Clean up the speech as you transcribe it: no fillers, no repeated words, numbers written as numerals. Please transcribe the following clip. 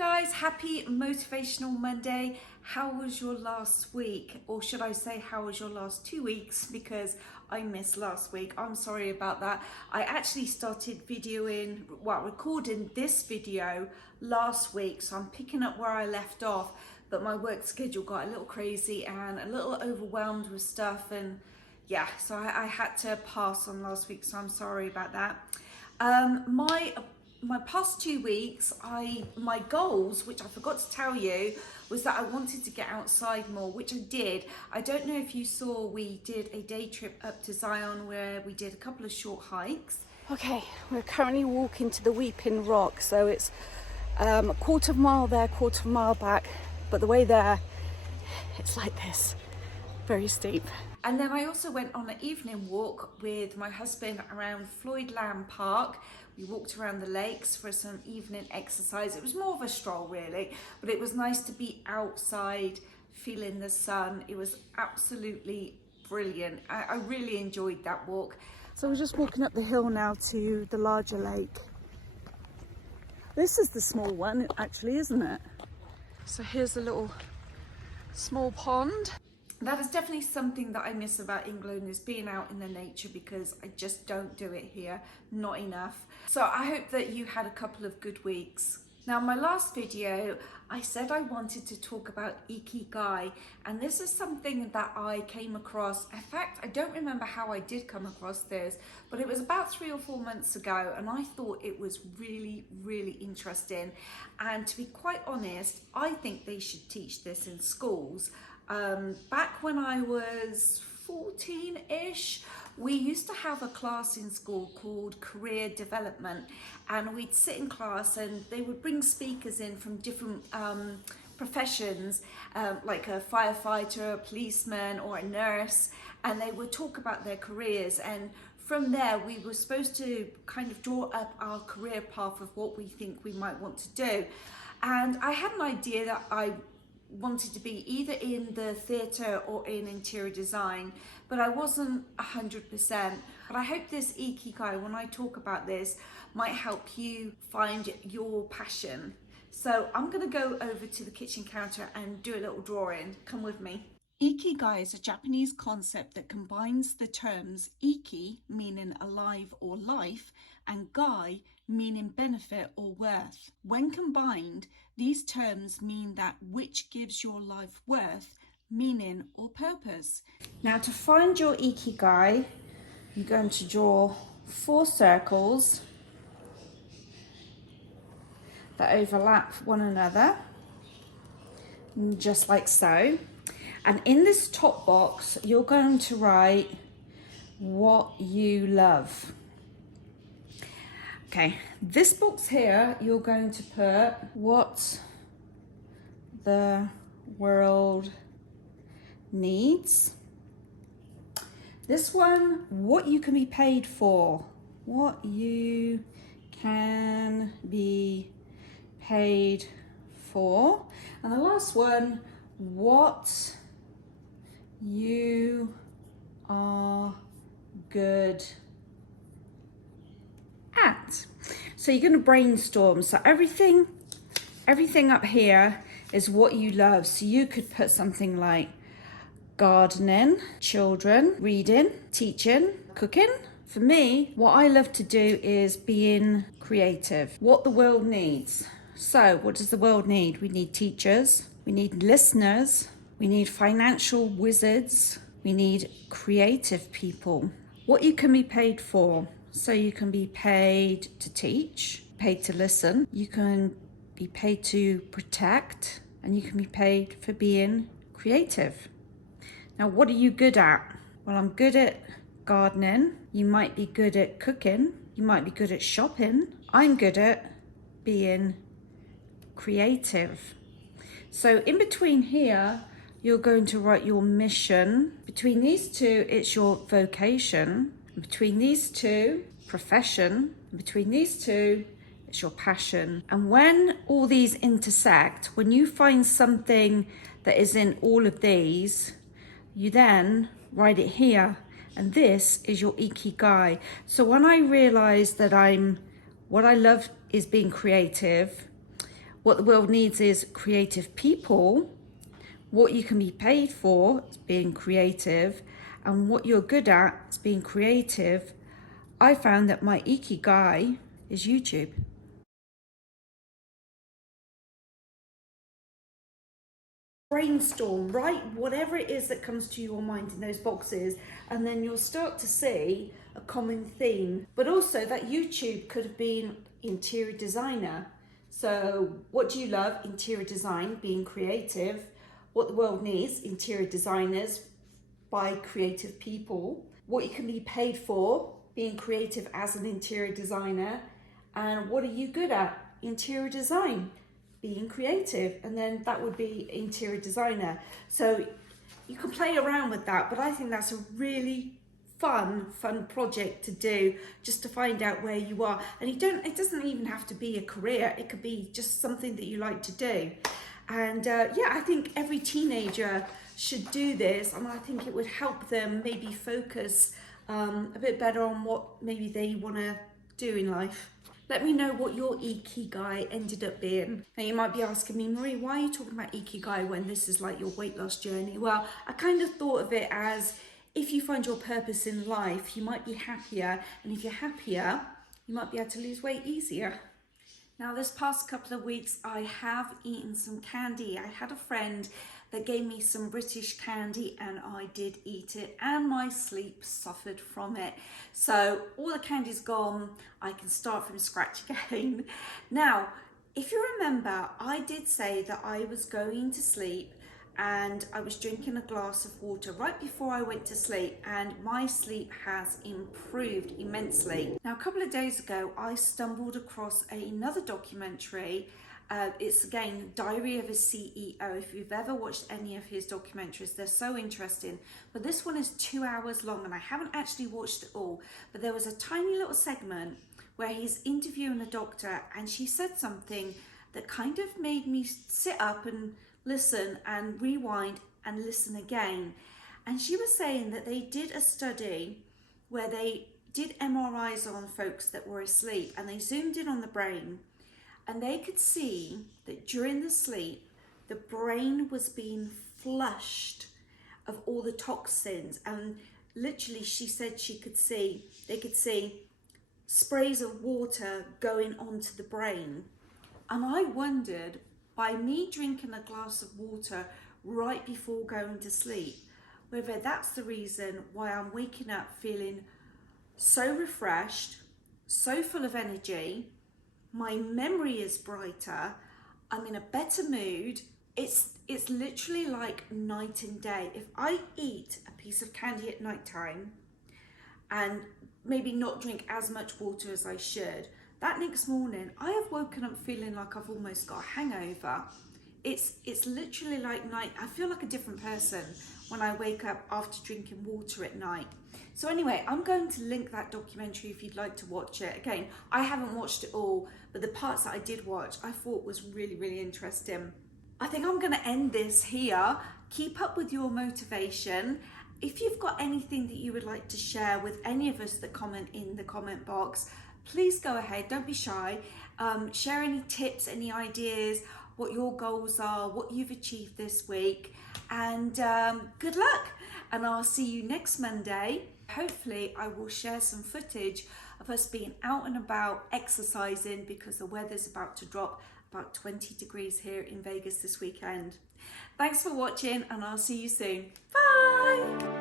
guys, happy Motivational Monday. How was your last week? Or should I say, how was your last 2 weeks? Because I missed last week. I'm sorry about that. I actually started recording this video last week. So I'm picking up where I left off, but my work schedule got a little crazy and a little overwhelmed with stuff. And yeah, so I had to pass on last week. So I'm sorry about that. My past 2 weeks, my goals, which I forgot to tell you, was that I wanted to get outside more, which I did. I don't know if you saw, we did a day trip up to Zion where we did a couple of short hikes. Okay, we're currently walking to the Weeping Rock, so it's a quarter of a mile there, quarter of a mile back, but the way there, it's like this, very steep. And then I also went on an evening walk with my husband around Floyd Lamb Park. We walked around the lakes for some evening exercise. It was more of a stroll really, but it was nice to be outside, feeling the sun. It was absolutely brilliant. I really enjoyed that walk. So we're just walking up the hill now to the larger lake. This is the small one actually, isn't it? So here's a little small pond. That is definitely something that I miss about England, is being out in the nature, because I just don't do it here, not enough. So I hope that you had a couple of good weeks. Now, in my last video, I said I wanted to talk about Ikigai, and this is something that I came across. In fact, I don't remember how I did come across this, but it was about 3 or 4 months ago, and I thought it was really, really interesting. And to be quite honest, I think they should teach this in schools. Back when I was 14-ish, we used to have a class in school called career development, and we'd sit in class and they would bring speakers in from different professions, like a firefighter, a policeman, or a nurse, and they would talk about their careers. And from there, we were supposed to kind of draw up our career path of what we think we might want to do. And I had an idea that I wanted to be either in the theatre or in interior design, but I wasn't 100%. But I hope this Ikigai, when I talk about this, might help you find your passion. So I'm going to go over to the kitchen counter and do a little drawing. Come with me. Ikigai is a Japanese concept that combines the terms iki, meaning alive or life, and gai, meaning benefit or worth. When combined, these terms mean that which gives your life worth, meaning or purpose. Now, to find your Ikigai, you're going to draw 4 circles that overlap one another, just like so. And in this top box, you're going to write what you love. Okay, this box here, you're going to put what the world needs. This one, what you can be paid for. What you can be paid for. And the last one, what you are good at. So you're going to brainstorm. So everything up here is what you love. So you could put something like gardening, children, reading, teaching, cooking. For me, what I love to do is being creative. What the world needs. So what does the world need? We need teachers, we need listeners, we need financial wizards, we need creative people. What you can be paid for. So you can be paid to teach, paid to listen, you can be paid to protect, and you can be paid for being creative. Now, what are you good at? Well, I'm good at gardening. You might be good at cooking. You might be good at shopping. I'm good at being creative. So in between here, you're going to write your mission. Between these two, it's your vocation. Between these two, profession. Between these two, it's your passion. And when all these intersect, when you find something that is in all of these, you then write it here. And this is your Ikigai. So when I realized that what I love is being creative, What the world needs is creative people. What you can be paid for is being creative, and what you're good at is being creative. I found that my Ikigai is YouTube. Brainstorm, write whatever it is that comes to your mind in those boxes, and then you'll start to see a common theme. But also that YouTube could have been interior designer. So what do you love? Interior design, being creative. What the world needs? Interior designers by creative people. What you can be paid for? Being creative as an interior designer. And what are you good at? Interior design, being creative, and then that would be interior designer. So you can play around with that, but I think that's a really fun project to do, just to find out where you are. And it doesn't even have to be a career, it could be just something that you like to do. And yeah, I think every teenager should do this, and I think it would help them maybe focus a bit better on what maybe they want to do in life. Let me know what your Ikigai ended up being. Now you might be asking me, Marie, why are you talking about Ikigai when this is like your weight loss journey? Well, I kind of thought of it as, if you find your purpose in life, you might be happier. And if you're happier, you might be able to lose weight easier. Now this past couple of weeks, I have eaten some candy. I had a friend that gave me some British candy and I did eat it, and my sleep suffered from it. So all the candy's gone, I can start from scratch again. Now, if you remember, I did say that I was going to sleep and I was drinking a glass of water right before I went to sleep, and my sleep has improved immensely. Now, a couple of days ago, I stumbled across another documentary. It's again, Diary of a CEO. If you've ever watched any of his documentaries, they're so interesting. But this one is 2 hours long, and I haven't actually watched it all. But there was a tiny little segment where he's interviewing a doctor, and she said something that kind of made me sit up and listen and rewind and listen again. And she was saying that they did a study where they did MRIs on folks that were asleep, and they zoomed in on the brain, and they could see that during the sleep, the brain was being flushed of all the toxins. And literally, she said they could see sprays of water going onto the brain. And I wondered, by me drinking a glass of water right before going to sleep, whether that's the reason why I'm waking up feeling so refreshed, so full of energy, my memory is brighter, I'm in a better mood. It's literally like night and day. If I eat a piece of candy at night time and maybe not drink as much water as I should, that next morning I have woken up feeling like I've almost got a hangover. It's literally like night. I feel like a different person when I wake up after drinking water at night. So anyway, I'm going to link that documentary if you'd like to watch it. Again, I haven't watched it all, but the parts that I did watch, I thought was really, really interesting. I think I'm going to end this here. Keep up with your motivation. If you've got anything that you would like to share with any of us that comment in the comment box, please go ahead, don't be shy. Share any tips, any ideas, what your goals are, what you've achieved this week, and good luck. And I'll see you next Monday. Hopefully I will share some footage of us being out and about exercising, because the weather's about to drop about 20 degrees here in Vegas this weekend. Thanks for watching, and I'll see you soon. Bye.